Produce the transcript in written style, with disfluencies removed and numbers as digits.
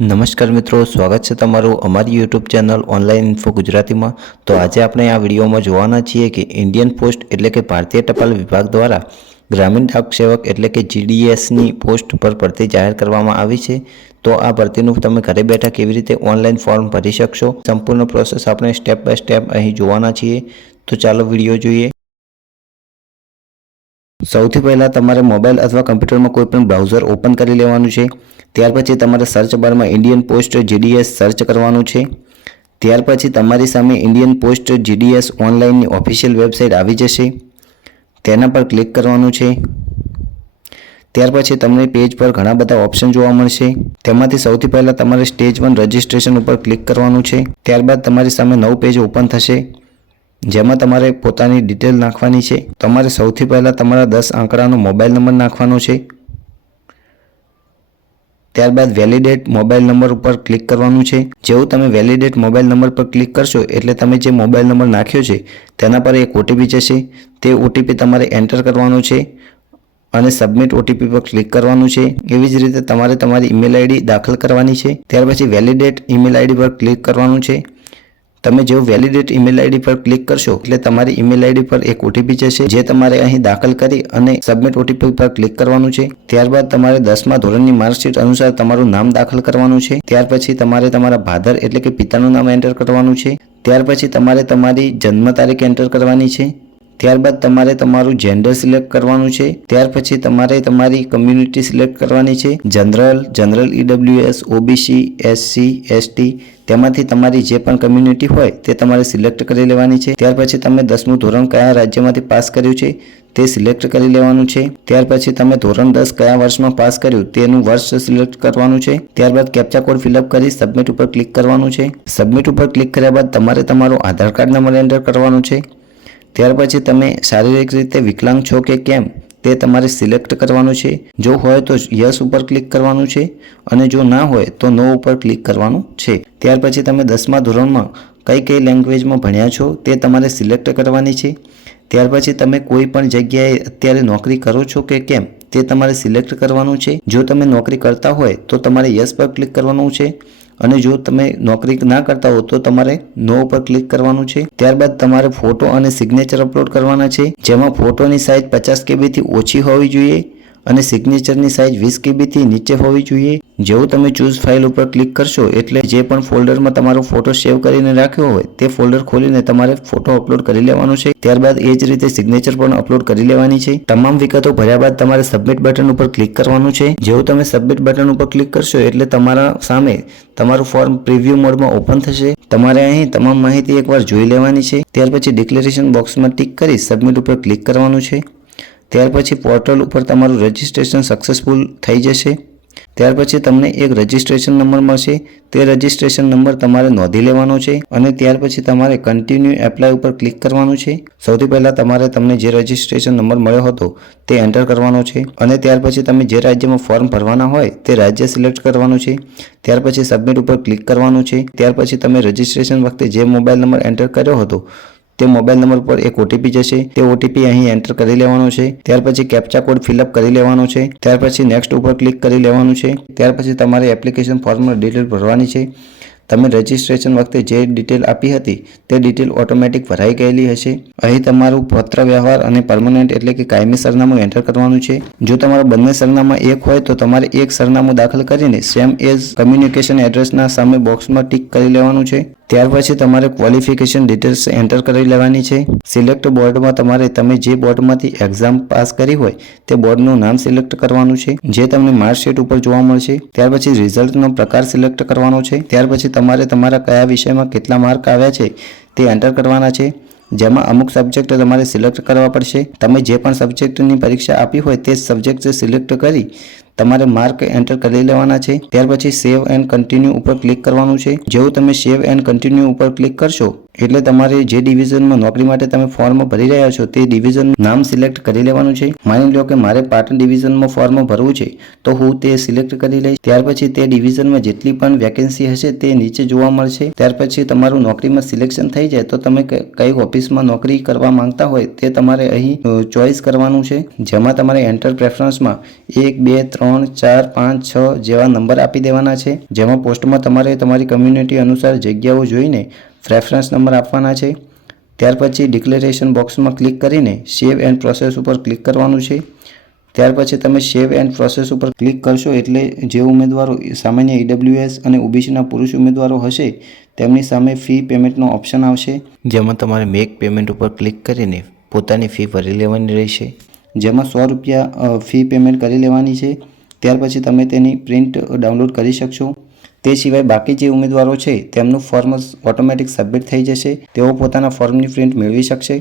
નમસ્કાર મિત્રો, સ્વાગત છે તમારું અમારી યુટ્યુબ ચેનલ ઓનલાઈન ઇન્ફો ગુજરાતીમાં। તો આજે આપણે આ વિડીયોમાં જોવાના છીએ કે ઇન્ડિયન પોસ્ટ એટલે કે ભારતીય ટપાલ વિભાગ દ્વારા ગ્રામીણ ડાક સેવક એટલે કે GDSની પોસ્ટ પર ભરતી જાહેર કરવામાં આવી છે। તો આ ભરતીનું તમે ઘરે બેઠા કેવી રીતે ઓનલાઈન ફોર્મ ભરી શકશો, સંપૂર્ણ પ્રોસેસ આપણે સ્ટેપ બાય સ્ટેપ અહીં જોવાના છીએ। તો ચાલો વિડીયો જોઈએ। સૌથી પહેલાં તમારે મોબાઈલ અથવા કમ્પ્યુટરમાં કોઈ પણ બ્રાઉઝર ઓપન કરી લેવાનું છે। ત્યાર પછી તમારે સર્ચ બારમાં ઇન્ડિયન પોસ્ટ GDS સર્ચ કરવાનું છે। ત્યાર પછી તમારી સામે ઇન્ડિયન પોસ્ટ GDS ઓનલાઈનની ઓફિશિયલ વેબસાઇટ આવી જશે, તેના પર ક્લિક કરવાનું છે। ત્યાર પછી તમને પેજ પર ઘણા બધા ઓપ્શન જોવા મળશે, તેમાંથી સૌથી પહેલાં તમારે સ્ટેજ 1 રજિસ્ટ્રેશન ઉપર ક્લિક કરવાનું છે। ત્યારબાદ તમારી સામે નવું પેજ ઓપન થશે, જેમાં તમારે પોતાની ડિટેલ નાખવાની છે। તમારે સૌથી પહેલાં તમારા 10 આંકડાનો મોબાઈલ નંબર નાખવાનો છે। ત્યારબાદ વેલિડેટ મોબાઈલ નંબર ઉપર ક્લિક કરવાનું છે। જેવું તમે વેલિડેટ મોબાઈલ નંબર પર ક્લિક કરશો એટલે તમે જે મોબાઈલ નંબર નાખ્યો છે તેના પર એક OTP જશે, તે OTP તમારે એન્ટર કરવાનો છે અને સબમિટ OTP પર ક્લિક કરવાનું છે। એવી જ રીતે તમારે તમારી ઈમેલ આઈડી દાખલ કરવાની છે। ત્યાર પછી વેલિડેટ ઈમેલ આઈડી પર ક્લિક કરવાનું છે। તમે જેવું વેલિડેટ ઈમેલ આઈડી પર ક્લિક કરશો એટલે તમારી ઈમેલ આઈડી પર એક OTP જશે, જે તમારે અહીં દાખલ કરી અને સબમિટ OTP પર ક્લિક કરવાનું છે। ત્યારબાદ તમારે 10મા ધોરણની માર્કશીટ અનુસાર તમારું નામ દાખલ કરવાનું છે। ત્યાર પછી તમારે તમારા ફાધર એટલે કે પિતાનું નામ એન્ટર કરવાનું છે। ત્યાર પછી તમારે તમારી જન્મ તારીખ એન્ટર કરવાની છે। ત્યારબાદ તમારે તમારું જેન્ડર સિલેક્ટ કરવાનું છે। ત્યાર પછી તમારે તમારી કમ્યુનિટી સિલેક્ટ કરવાની છે, general EWS OBC SC ST તેમાંથી તમારી જે પણ કમ્યુનિટી હોય તે તમારે સિલેક્ટ કરી લેવાની છે। ત્યાર પછી તમે 10મું ધોરણ કયા રાજ્યમાંથી પાસ કર્યું છે તે સિલેક્ટ કરી લેવાનું છે। ત્યાર પછી તમે ધોરણ 10 કયા વર્ષમાં પાસ કર્યું તેનું વર્ષ સિલેક્ટ કરવાનું છે। ત્યારબાદ કેપ્ચા કોડ ફિલઅપ કરી સબમિટ ઉપર ક્લિક કરવાનું છે। સબમિટ ઉપર ક્લિક કર્યા બાદ તમારે તમારો આધાર કાર્ડ નંબર એન્ટર કરવાનો છે। ત્યાર પછી તમે શારીરિક રીતે વિકલાંગ છો કે કેમ તે તમારે સિલેક્ટ કરવાનું છે। જો હોય તો યસ ઉપર ક્લિક કરવાનું છે અને જો ના હોય તો નો ઉપર ક્લિક કરવાનું છે। ત્યાર પછી તમે 10મા ધોરણમાં કઈ લેંગ્વેજમાં ભણ્યા છો તે તમારે સિલેક્ટ કરવાની છે। ત્યાર પછી તમે કોઈ પણ જગ્યાએ અત્યારે નોકરી કરો છો કે કેમ તે તમારે સિલેક્ટ કરવાનું છે। જો તમે નોકરી કરતા હોય તો તમારે યસ પર ક્લિક કરવાનું છે અને જો તમે નોકરી ના કરતા હો તો તમારે નો ઉપર ક્લિક કરવાનું છે। ત્યારબાદ તમારે ફોટો અને સિગ્નેચર અપલોડ કરવાના છે, જેમાં ફોટોની સાઇઝ 50 KB થી ઓછી હોવી જોઈએ અને સિગ્નેચરની સાઇઝ 20 KB થી નીચે હોવી જોઈએ। જેવું તમે ચૂઝ ફાઇલ ઉપર ક્લિક કરશો એટલે જે પણ ફોલ્ડરમાં તમારો ફોટો સેવ કરીને રાખ્યો હોય તે ફોલ્ડર ખોલીને તમારે ફોટો અપલોડ કરી લેવાનો છે। ત્યારબાદ એ જ રીતે સિગ્નેચર પણ અપલોડ કરી લેવાની છે। તમામ વિગતો ભર્યા બાદ તમારે સબમિટ બટન ઉપર ક્લિક કરવાનું છે। જેવું તમે સબમિટ બટન ઉપર ક્લિક કરશો એટલે તમારા સામે તમારું ફોર્મ પ્રિવ્યુ મોડમાં ઓપન થશે। તમારે અહીં તમામ માહિતી એકવાર જોઈ લેવાની છે। ત્યાર પછી ડિક્લેરેશન બોક્સમાં ટિક કરી સબમિટ ઉપર ક્લિક કરવાનું છે। ત્યાર પછી પોર્ટલ ઉપર તમારું રજિસ્ટ્રેશન સક્સેસફુલ થઈ જશે। ત્યાર પછી તમને એક રજિસ્ટ્રેશન નંબર મળશે, તે રજિસ્ટ્રેશન નંબર તમારે નોંધી લેવાનો છે અને ત્યાર પછી તમારે કન્ટિન્યુ એપ્લાય ઉપર ક્લિક કરવાનું છે। સૌથી પહેલાં તમારે તમને જે રજિસ્ટ્રેશન નંબર મળ્યો હતો તે એન્ટર કરવાનો છે અને ત્યાર પછી તમે જે રાજ્યમાં ફોર્મ ભરવાના હોય તે રાજ્ય સિલેક્ટ કરવાનું છે। ત્યાર પછી સબમિટ ઉપર ક્લિક કરવાનું છે। ત્યાર પછી તમે રજિસ્ટ્રેશન વખતે જે મોબાઈલ નંબર એન્ટર કર્યો હતો તે મોબાઈલ નંબર પર એક OTP જશે, તે OTP અહીં એન્ટર કરી લેવાનો છે। ત્યાર પછી કેપ્ચા કોડ ફિલઅપ કરી લેવાનો છે। ત્યાર પછી નેક્સ્ટ ઉપર ક્લિક કરી લેવાનું છે। ત્યાર પછી તમારે એપ્લિકેશન ફોર્મમાં ડિટેલ ભરવાની છે। તમે રજિસ્ટ્રેશન વખતે જે ડિટેલ આપી હતી તે ડિટેલ ઓટોમેટિક ભરાઈ ગયેલી હશે। અહીં તમારું પત્ર વ્યવહાર અને પરમનન્ટ એટલે કે કાયમી સરનામું એન્ટર કરવાનું છે। જો તમારા બંને સરનામા એક હોય તો તમારે એક સરનામું દાખલ કરીને સેમ એઝ કમ્યુનિકેશન એડ્રેસના સામે બોક્સમાં ટિક કરી લેવાનું છે। ત્યાર પછી તમારે ક્વોલિફિકેશન ડિટેલ્સ એન્ટર કરી લેવાની છે। સિલેક્ટ બોર્ડમાં તમારે તમે જે બોર્ડમાંથી એક્ઝામ પાસ કરી હોય તે બોર્ડનું નામ સિલેક્ટ કરવાનું છે, જે તમને માર્કશીટ ઉપર જોવા મળશે। ત્યાર પછી રિઝલ્ટનો પ્રકાર સિલેક્ટ કરવાનો છે। ત્યાર પછી તમારે તમારા કયા વિષયમાં કેટલા માર્ક આવ્યા છે તે એન્ટર કરવાના છે, જેમાં અમુક સબ્જેક્ટ તમારે સિલેક્ટ કરવા પડશે। તમે જે પણ સબ્જેક્ટની પરીક્ષા આપી હોય તે સબ્જેક્ટ સિલેક્ટ કરી તમારે માર્ક એન્ટર કરી લેવાના છે। ત્યાર પછી સેવ એન્ડ કન્ટિન્યુ ઉપર ક્લિક કરવાનું છે। જેવું તમે સેવ એન્ડ કન્ટિન્યુ ઉપર ક્લિક કરશો એટલે તમારે જે ડિવિઝનમાં નોકરી માટે તમે ફોર્મ ભરી રહ્યા છો તે ડિવિઝન નામ સિલેક્ટ કરી લેવાનું છે. માની લો કે મારે પાટણ ડિવિઝનમાં ફોર્મ ભરવું છે તો હું તે સિલેક્ટ કરી લઈશ. ત્યાર પછી તે ડિવિઝનમાં જેટલી પણ વેકેન્સી હશે તે નીચે જોવા મળશે. ત્યાર પછી તમારું નોકરીમાં સિલેક્શન થઈ જાય તો તમે કઈ ઓફિસમાં નોકરી કરવા માંગતા હોય તે તમારે અહીં ચોઈસ કરવાનું છે. જેમાં તમારે એન્ટર પ્રેફરન્સમાં 1, 2, 3, 4, 5, 6 જેવા નંબર આપી દેવાના છે. જેમાં પોસ્ટમાં તમારે તમારી કમ્યુનિટી અનુસાર જગ્યાઓ જોઈને પ્રેફરન્સ નંબર આપવાના છે. ત્યાર પછી ડિક્લેરેશન બોક્સમાં ક્લિક કરીને સેવ એન્ડ પ્રોસેસ ઉપર ક્લિક કરવાનું છે. ત્યાર પછી તમે સેવ એન્ડ પ્રોસેસ ઉપર ક્લિક કરશો એટલે જે ઉમેદવારો સામાન્ય EWS અને OBCના પુરુષ ઉમેદવારો હશે તેમની સામે ફી પેમેન્ટનો ઓપ્શન આવશે. જેમાં તમારે મેક પેમેન્ટ ઉપર ક્લિક કરીને પોતાની ફી ભરી લેવાની રહેશે. જેમાં ₹100 ફી પેમેન્ટ કરી લેવાની છે. ત્યાર પછી તમે તેની પ્રિન્ટ ડાઉનલોડ કરી શકશો. તે સિવાય બાકી જે ઉમેદવારો છે તેમનું ફોર્મ ઓટોમેટિક સબમિટ થઈ જશે. તેઓ પોતાના ફોર્મની પ્રિન્ટ મેળવી શકશે.